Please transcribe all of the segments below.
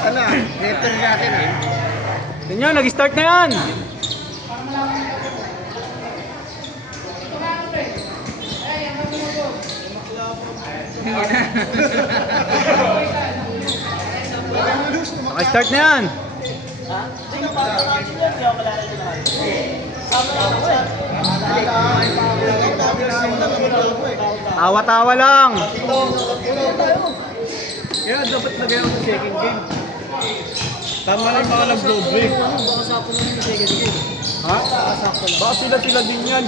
Ano? Netter natin ah. Tingnan, nag-start na yan. Naka-start na yan. Tawa-tawa lang. Kaya dapat lagay ako sa second game. Tama lang baka nag-blow break. Baka sakto naman yung second game. Ha? Baka sila din yan.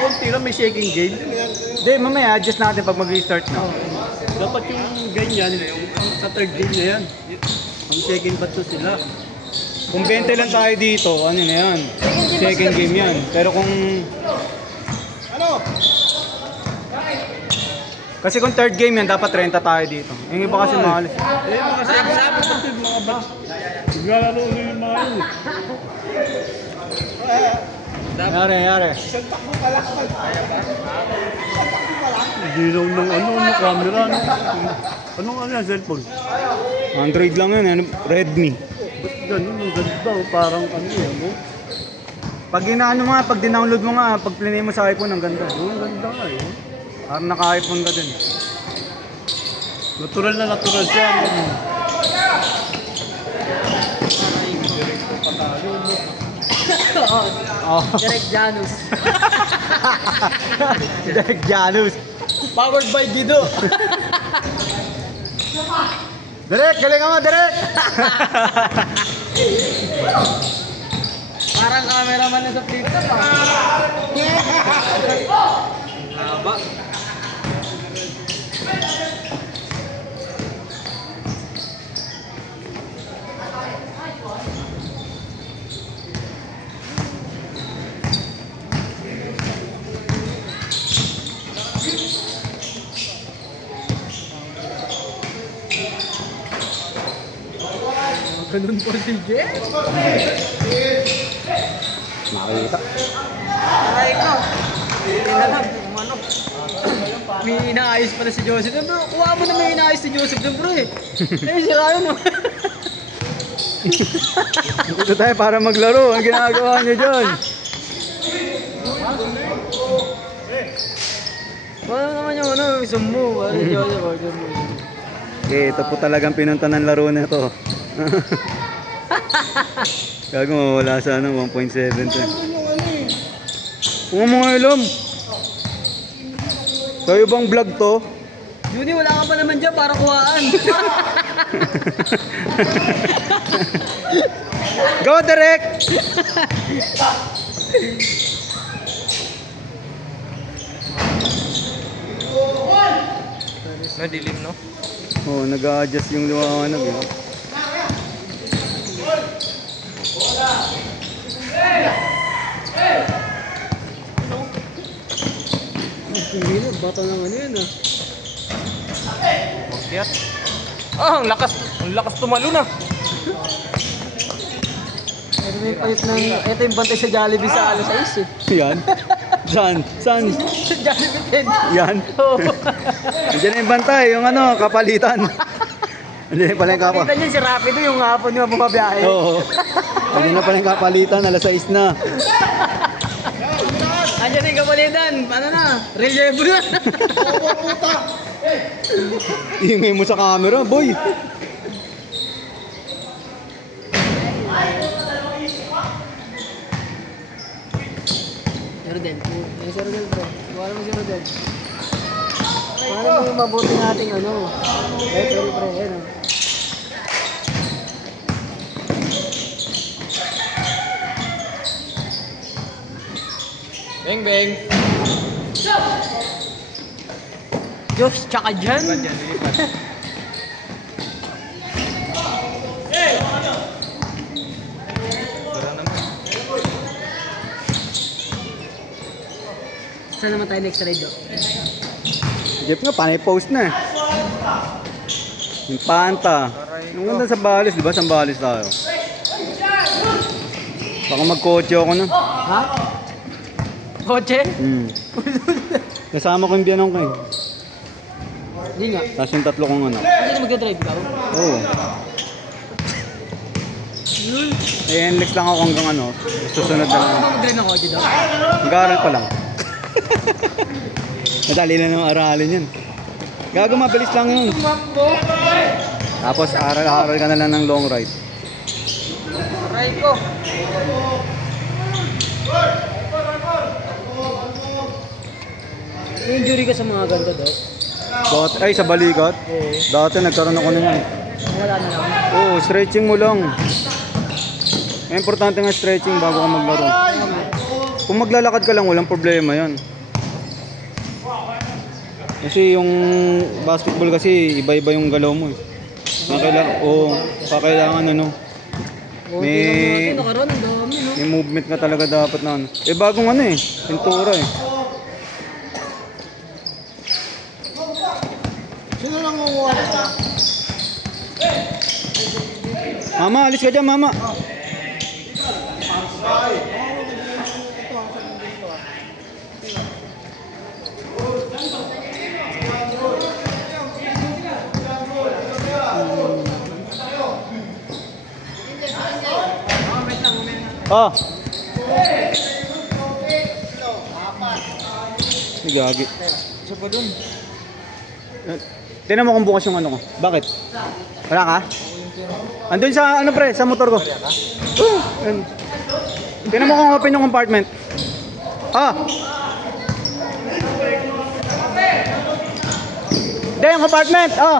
Kunti lang may shaking game. Hindi, mamaya adjust natin pag mag-restart na. Dapat yung ganyan, sa third game na yan. Ang second ba't to sila? Kung 20 lang tayo dito, ano na yan? Second game yan. Pero kung... Ano? Kasi kung third game yan, dapat 30 tayo dito. Yung iba kasi maalis. Eh, mga sabi kasi mga bat. Naglalaro na yung mga yun. Yari. Dilaw ng ano, camera. Anong ano yan, cellphone? Android lang yun, ano? Redmi. Ganun, ang ganda. Parang ano yan, no? Pag inaano mo nga, pag dinownload mo nga, pag plinay mo sa iPhone, ang ganda. Ang ganda nga eh. Parang naka-iPhone ka din. Natural na natural siya. Oh. Direct Janus. Direct Janus. Powered by Guido. Direct, galing mo, direct! Parang cameraman na sa flip-top ah. Haba. Ganun po si Jen. Makita. Aray ko. Hindi na lang kung ano. May inaayos pala si Joseph. Bro, kuha mo na may inaayos si Joseph dun bro eh. Eh, sira yun oh. Dito tayo para maglaro. Ang ginagawa niyo dyan? Paano naman yung ano, yung sumbo. Paano si Joseph? Okay, ito po talagang pinunta ng laro na ito. Gago, mawala sa ano, 1.7 to. Kung mga ilom. Kayo bang vlog to? Juni, wala ka pa naman dyan para kuhaan. Go, direct! Madilim no? Oh, nag-a-adjust yung liwanag eh. Hindi na, bata naman yun ah. Bakit? Ah, ang lakas tumalo na. Ito may palit ng, ito yung bantay sa Jollibee sa alas 6 eh. Yan. Saan? Saan? Sa Jollibee 10. Yan. Oo. Diyan na yung bantay, yung ano, kapalitan. Hindi pala yung kapalitan. Kita niyo si Rapido yung hapon yung bumabiyahe. Oo. Hindi na pala yung kapalitan, alas 6 na. Andiyan na yung kapalitan. Ano na? Reliable na. Ingay mo sa camera, boy. Si Rodel. Si Rodel bro. Wala mo si Rodel. Paano mo yung mabuti nating ano? Sorry pre. Ano? Beng, beng. Diyos, tsaka dyan. Saan naman tayo next ride? Jeff nga, panay post na eh. Yung panta. Yung ganda sa balis, di ba? Sa balis tayo. Baka magkotse ako na. Ha? Kotse? Kasama ko yung biyanong ko eh. Hindi nga. Tapos yung tatlo kong anak. Hindi na mag-drive ikaw? Oo. Eh, NLEX lang ako hanggang ano. Susunod na Ano lang. ba mag-drive ng kotse daw? Mag-aaral pa lang. Madali lang naman aralin yun. Gago, mabilis lang yun. Tapos aral-aral ka na lang ng long ride. Aray ko. Injury ka sa mga ganito daw? Ay, sa balikat? Oo. Dati nagkaroon ako na yan. Wala na lang. Oo, stretching mo lang. Importante nga stretching bago ka maglaro. Kung maglalakad ka lang, walang problema yan. Kasi yung basketball kasi, iba-iba yung galaw mo eh. Kakailangan ano. May Nakaraan, ang dami, no? may movement ka talaga dapat na ano. Eh bagong ano eh, pintura eh. Sino lang umuha ka? Mama, alis ka dyan mama. Ah. Ay, gagi. Isa pa dun. Tingnan mo kung bukas yung ano ko. Bakit? Wala ka? Andun sa ano pre, sa motor ko. Ayun. Tingnan mo kung open yung compartment. Ah. Hindi, yung compartment. Ah.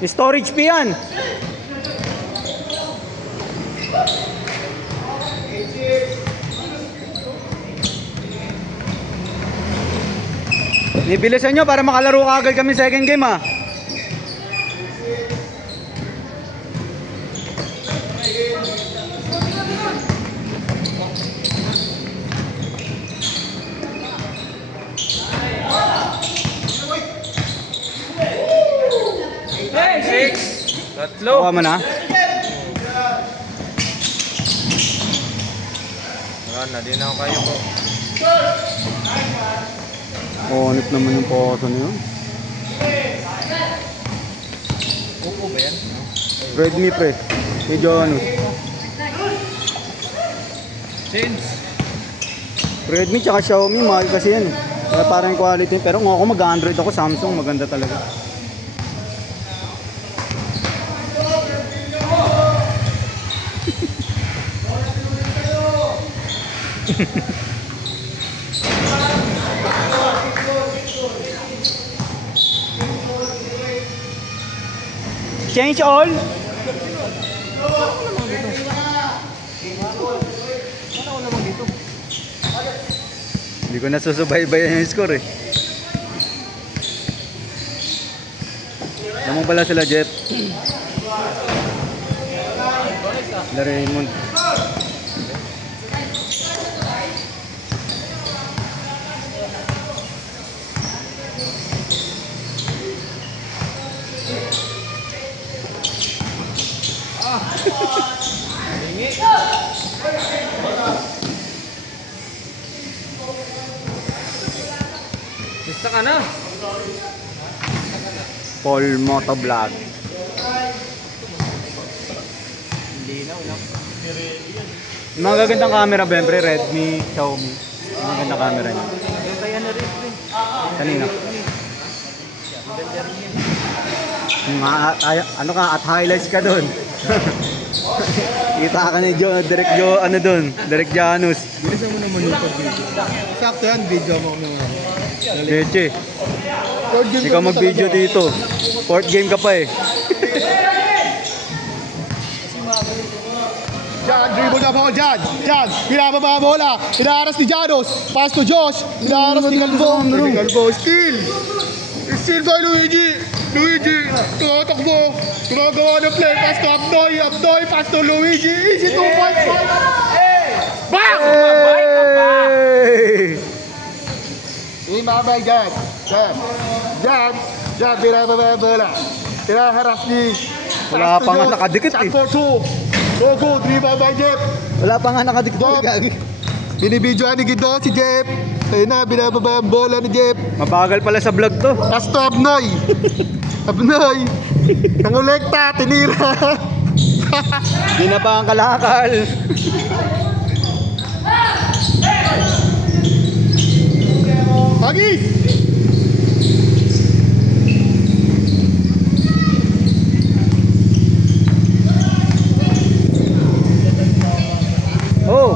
Storage fee yan. Ibilisan nyo para makalaro ka agad kami second game ah. Tatlo. Kuha mo na. Wala na, di na ako kayo po. Onit naman yung poso na yun. Upo ba yan? Redmi pre. Medyo ano. Change. Redmi tsaka Xiaomi, mahal kasi yan. Kaya parang quality. Pero kung ako mag-Android ako, Samsung, maganda talaga. Change all? Ano ako naman dito? Hindi ko nasusubaybayan yung score eh. Namang pala sila Jet. Na Raymond. Basta ka na. Paul Motovlog. Yung mga gagandang camera, Bempre, Redmi, Xiaomi. Yung mga gandang camera niya. Yung kaya na rin. Kanina. Ano ka, at highlights ka doon. Kita ka ni Direk ano doon, Direk Janus. Bilisan mo naman yung pag-video. Sakto yan, video mo kami mga. Leche, ikaw mag-video dito. Fourth game ka pa eh. Diyan, dribble na ball dyan. Diyan, pinababa ang bola. Pinaaras ni Janos. Pass to Josh. Pinaaras ni Calvo. Ni Calvo, steal. Steal by Luigi. Luigi, tumatakbo. Tumagawa ng play. Pass to Abdoy. Abdoy, pass to Luigi. Easy 2 points. Bang! Hey! babay dyan. Dyan. Dyan. Dyan, binababola. Tinaharas ni... Wala pa nga nakadikit Shot eh. for two. Go, go, dribble by Jeff. Wala pa nga nakadikit. Bob. Binibidyoan ni Gido si Jeff. Ayun na, binababa ang bola ni Jeff. Mabagal pala sa vlog to. Tapos to Abnoy. Abnoy. Nangolekta, tinira. Di na pa ang kalakal. Agis! Oh.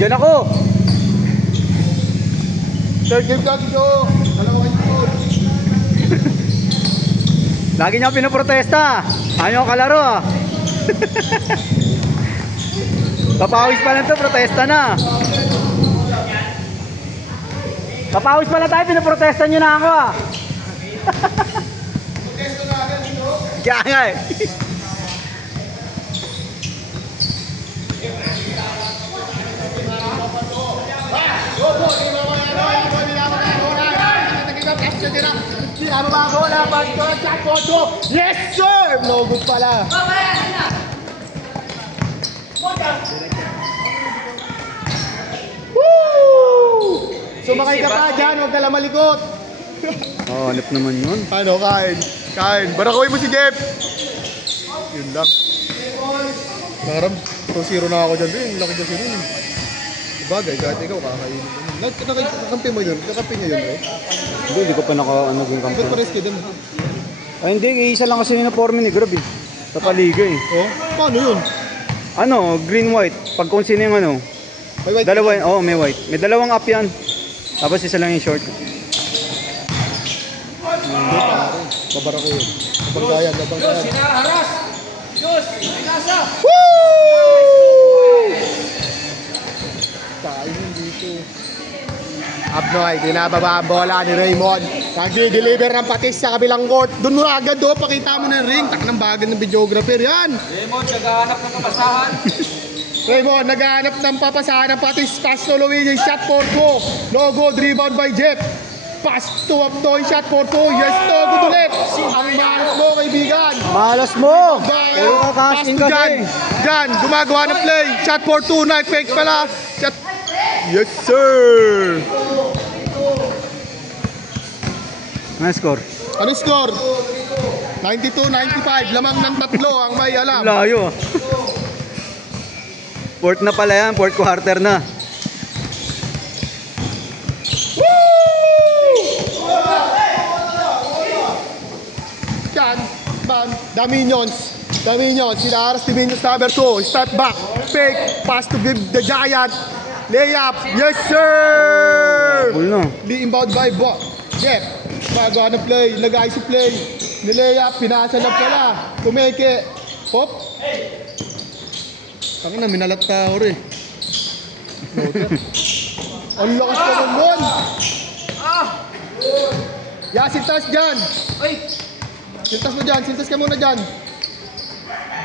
Diyan ako. Third game ka, Gido. Dalawang goal. Lagi niya pinoprotesta. Ayaw kalaro ah. Papawis pa lang to, protesta na. Papawis pa lang tayo, pinoprotesta niyo na ako ah. Kaya nga eh. Yes, sir! No good pala. Woo! Sumakay ka pa dyan, huwag ka lang malikot. Oh, hanap naman yun. Ano, kain. Kain. Barakoy mo si Jeff. Yun lang. Nakarap, 2-0 na ako dyan. Yung laki dyan sino. Bagay, kahit ikaw kakainin. Kakampi mo yun? Kakampi niya yun, eh? Hindi ko pa naka-ano yung Bakit kampo. pares ka din? Ay hindi, isa lang kasi uniforme ni Grab eh. Sa paliga eh. Oh, paano yun? Ano, green-white. Pag kung sino yung ano. May white Dalawa, ka oh may white. May dalawang up yan. Tapos isa lang yung short. Hindi, pare. Babarakoy yun. Babangkayan, babangkayan. Sinaharas! Diyos! Pinasa! Woo! Kain yun dito. Abnoy, dinababa ang bola ni Raymond. Nagdi-deliver ng patis sa kabilang court. Doon mo agad do, pakita mo na yung ring. Tak ng bagay ng videographer yan. Raymond, naghahanap ng kapasahan. Raymond, naghahanap ng papasahan ng patis. Pass to Luigi, shot for two. No good, rebound by Jeff. Pass to Abnoy, shot for two. Yes, no good ulit. Ang malas mo, kaibigan. Malas mo! Bakit? Puro ka Pass casting to kasi. Jan, gumagawa ng play. Shot for two, knife fake pala. Shot. Yes, sir. Ano score? Ano score? 92-95. Lamang ng tatlo ang may alam. Layo ah. Fourth na pala yan, fourth quarter na. Yan, man, Dominions. Dominions, sinaharas ni Minions number 2. Step back, fake, pass to give the Giant. Layup, yes sir! Cool no. Inbound by Bo. Jeff, magawa ng play, nag-ice play. Nilayup, pinasa lang pala. Tumeke. Hop. Ang ina, minalat ka ako rin. Ang lakas ka naman. Ya, sintas dyan. Ay! Sintas mo dyan, sintas ka muna dyan.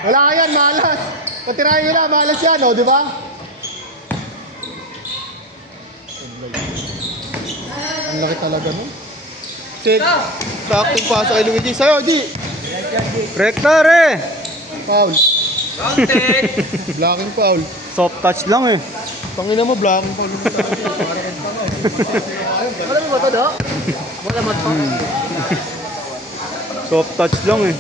Wala yan, malas. Patirahin nila, malas yan, o, di ba? Ang laki talaga, no? Set. Saktong pasa kay Luigi. Sa'yo, G. Rekta re! Foul. Counted! Blocking foul. Soft touch lang eh. Pangina mo, blocking foul. Wala mo ba ito, Dok? Wala mo ito? Soft touch lang eh.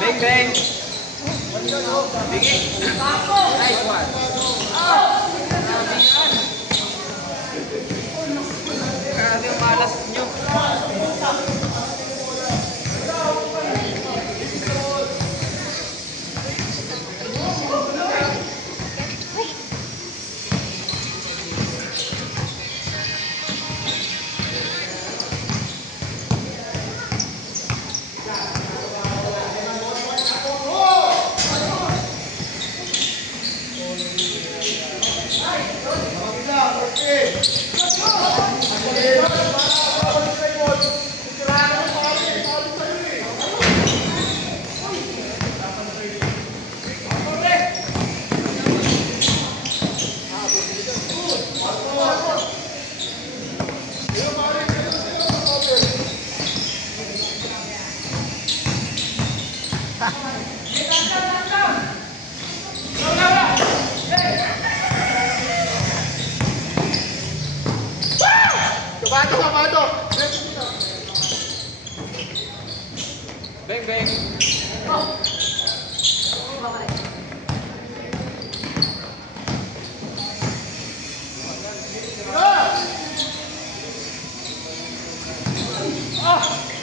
Bang, bang! Bigay! Nice one! Grabe yung malas nyo. Bang, bang.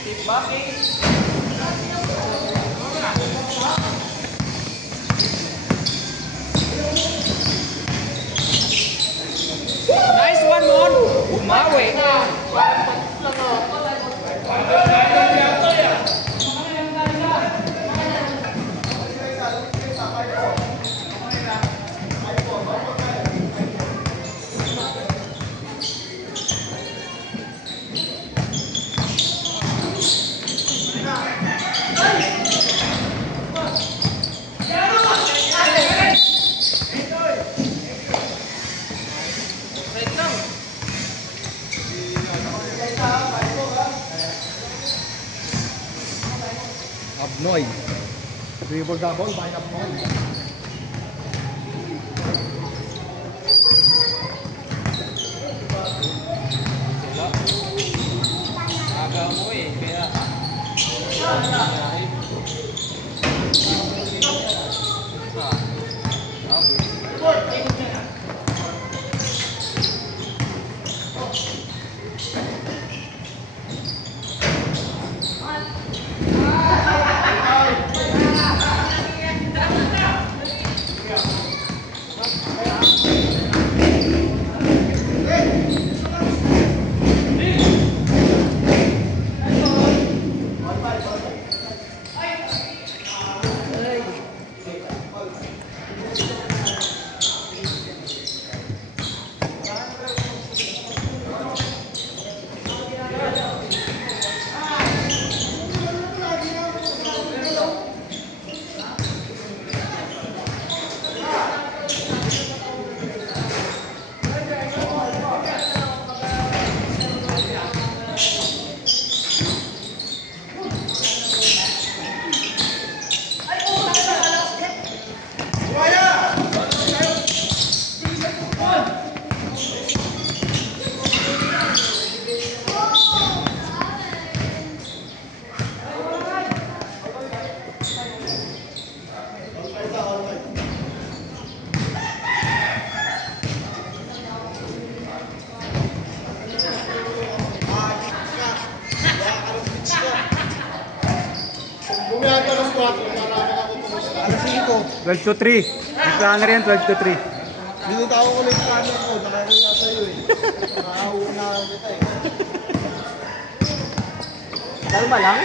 Keep backing. Nice one, Mon. Umawi. Abnoy. Dribble double by Abnoy. Aga mo eh, kaya... Bumiyagi alas 4 para nakakapagpunta. Alas 5. 12 to 3. May planner yan, 12 to 3. Dito ako ulit kanya ko. Nakakaya sa'yo eh. Nakahuna kita eh. Kalma lang.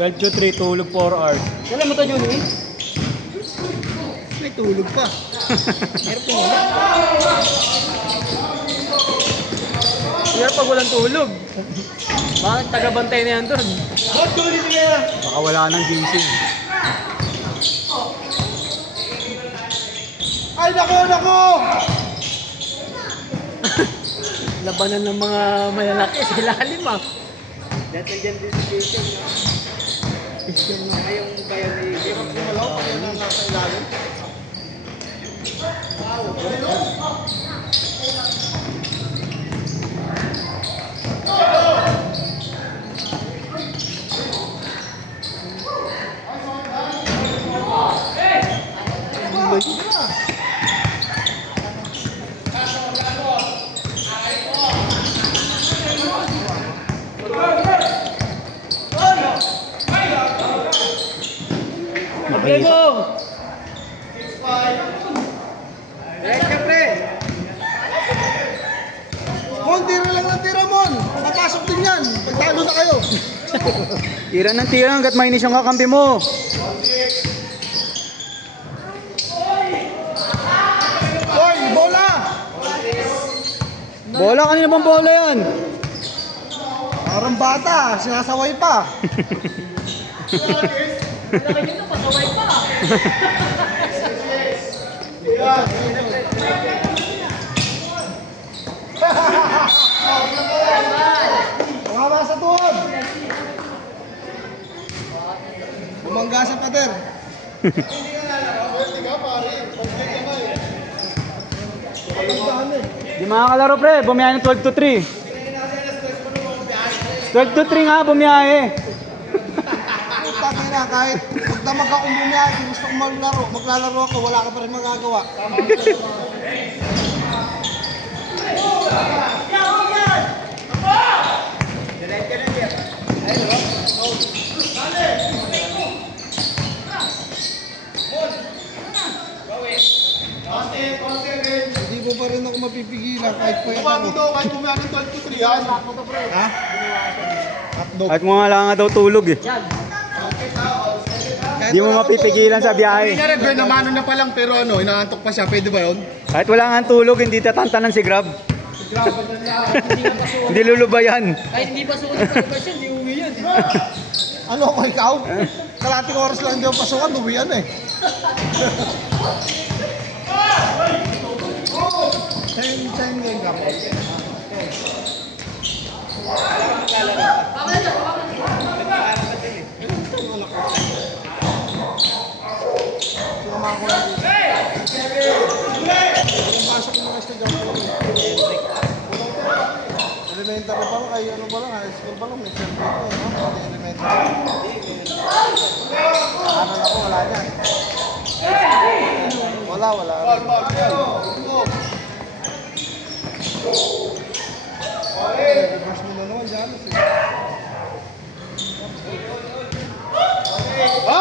12 to 3, tulog 4 hours. Kailan mo to, Juni? May tulog pa. Meron po wala. Pero pag walang tulog. Bakit taga-bantay na yan doon? Ba't tuloy niya? Baka wala nang gising. Ay nako, nako! Labanan ng mga malalaki sa ilalim ah. Dati dyan din si Jason. Jason na kayong kaya ni Jason. Malaw pa yan ang nasa ilalim. Prego! Direkta pre! Mon, tira lang ng tira, Mon! Papasok din yan! Pagtalo na kayo! Tira ng tira hanggat mainis yung kakampi mo. Boy, Bola, kanina bang bola yan? Parang bata, sinasaway pa. Bumaba sa tuhod. Bumangga sa pader. Di makakalaro pre, bumiyahe ng 12 to 3. 12 to 3 nga, bumiyahe. Tangin na, kahit magdamag akong bumiyahe, gusto kong maglalaro ako, wala ka pa rin magagawa. Hindi ko pa rin ako mapipigilan kahit pa ako. Kahit bumiyahe ng 12 to 3 yan. Ha? Hotdog. At mga lang nga daw tulog eh. Di mo mapipigilan sa biyahe. Hindi niya rin, Ben, namano na pa lang pero ano, inaantok pa siya, pwede ba yun? Kahit wala nga tulog, hindi tatantanan si Grab. Hindi lulubayan. Kahit hindi pa suot sa pagkasyon, hindi uwi yan. Ano ako ikaw? Kalating oras lang hindi ako pasukan, uwian eh. Same game ka po. Pasok mo na sa job. Elementary pa lang, ay ano pa lang, high school pa lang, may cellphone ko, no? Elementary. Aral ako, wala dyan. Wala. Mas mo na naman dyan. Ha?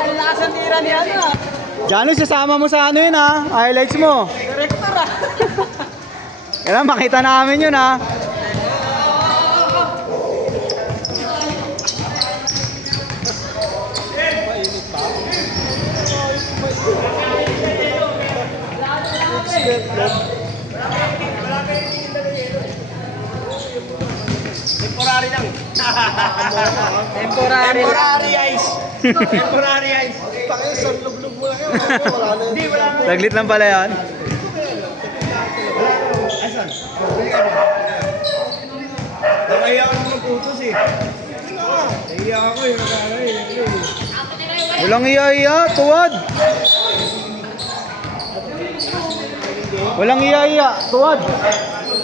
Ang lakas ng tira ni ano. Jano, sasama mo sa ano yun ha? Highlights mo. Director ah. Kailangan makita namin yun ha. Temporary lang. Temporary ice. Temporary ice. Pakaya, sanlog-log mo lang yan. Wala na yun. Hindi, wala mo. Saglit lang pala yan. Asan? Nakaya ako naman putos eh. Nakaya ako eh. Walang iya-iya, tuwad. Walang iya-iya, tuwad.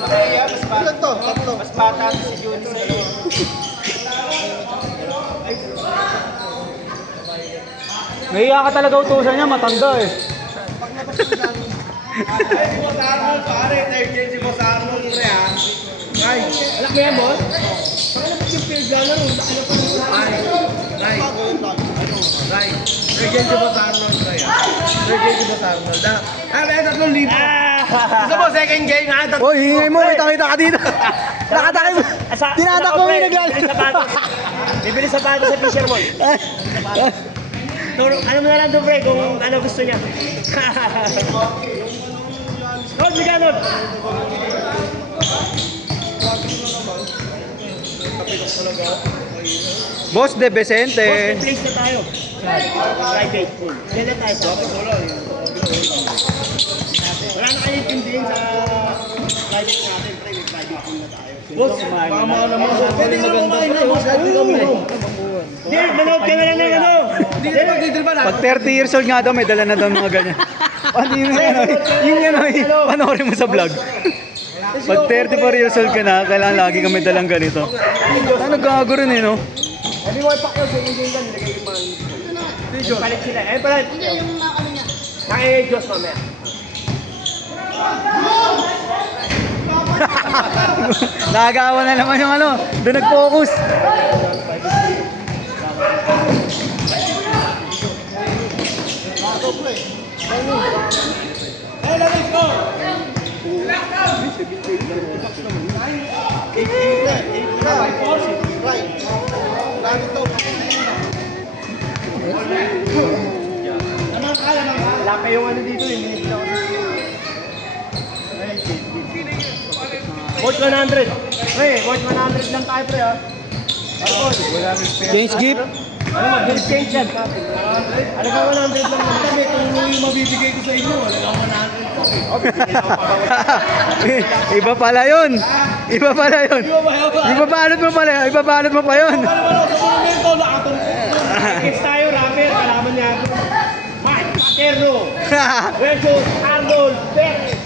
Ilan to? Tatlo. Mas bata si Juni sa iyo. Nahiya ka talaga utusan niya, matanda eh. Si Boss Arnold pare, third year si Boss Arnold pre ha. Ay, alam mo yan boss? Paano ba yung field gunner? Ay, third year si Boss Arnold pre ha. Third year si Boss Arnold ha. Ay, may 3,000. Gusto mo second game ha? Oy, hingay mo, kita ka dito. Nakatakay mo. Tinatakbo mo yung naglalaro. Bibili sapatos sa Fisher Mall. Ano mo na lang doon pre kung ano gusto niya. Lord, bigyan Lord! Boss De Vicente. Place na tayo. Private pool. Diyan na tayo sa wala na kayo tindihin sa private natin. Private pool na tayo. Boss, mama naman. Pwede ka naman kumain na. Boss, hindi, manood ka na lang ng ano. Hindi na magdidil ba na? Pag 30 years old nga daw, may dala na daw mga ganyan. Ano yun yun, panoorin mo sa vlog. Pag 34 years old ka na, kailangan lagi kami dalang ganito. Ano gago rin eh, no? Hindi mo ipak yun, second game ka, nilagay yung mga Diyos. Palit sila. Eh, pala. Hindi, yung ano niya. Kaya Diyos mamaya. Nagawa na naman yung ano, doon nag-focus. Ay, lamig ko! Wala pa yung ano dito eh. Watch 100. Pre, watch 100 lang tayo pre ha. Change gift. Ano mo, bill change yan. Alaga 100 lang lang kami. Kung yung mabibigay ko sa inyo, alaga 100 ko. Iba pala yun. Iba pala yun. Ibabalot mo pala. Ibabalot mo pa yun. Ano ba sa monumento, nakatulog. Kiss tayo, rapper. Kalaban niya ako. Mike Paterno versus Arnold Perez.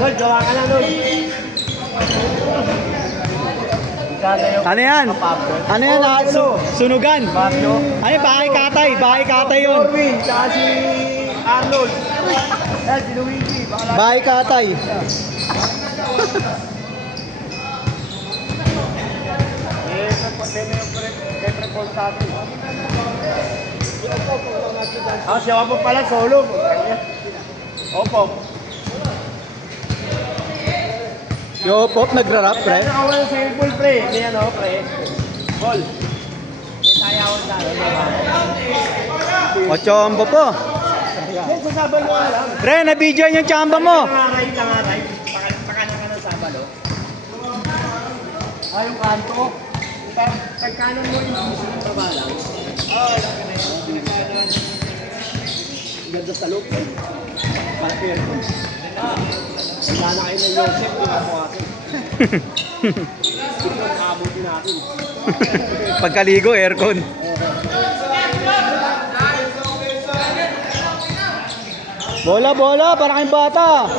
Dol, gawa ka na, Dol. Ano yan? Ano yan? Sunugan. Ano yan? Bahay katay. Bahay katay yun. Orwin, tsaka si Arnold. Yan, si Luigi. Bahay katay. Siya po pala solo. Opo. Yo, Pop, nagra-rap, pre. Ako ng sample, pre. May ano, pre. Ball. May sayawan tayo. O, chombo po. Yan, sasabal mo nga lang. Pre, na-video yung chamba mo. Nangaray, nangaray. Pakala ka ng sabalo. Yung kanto. Pagkanan mo yung music ng babalang. Ganda sa loop. Palapir ko. Wala na kayo ng Yosef, di ba po atin? Ito ang abutin natin. Pagkaligo, aircon. Bola, bola, para kayong bata.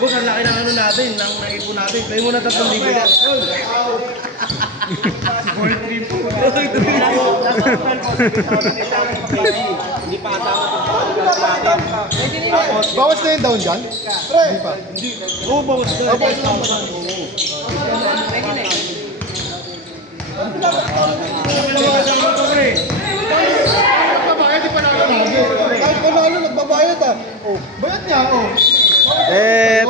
Boss, ang laki ng ano natin, ng naipon natin. Play mo na 3,000 yan. Hindi pa kasama natin. Bawas na yung down dyan? Pre! Hindi pa. Oo, bawas na. Nagbabayad, di pa nakalagay. Kahit panalo, nagbabayad ah. Oh, bayad niya, oh. Eh,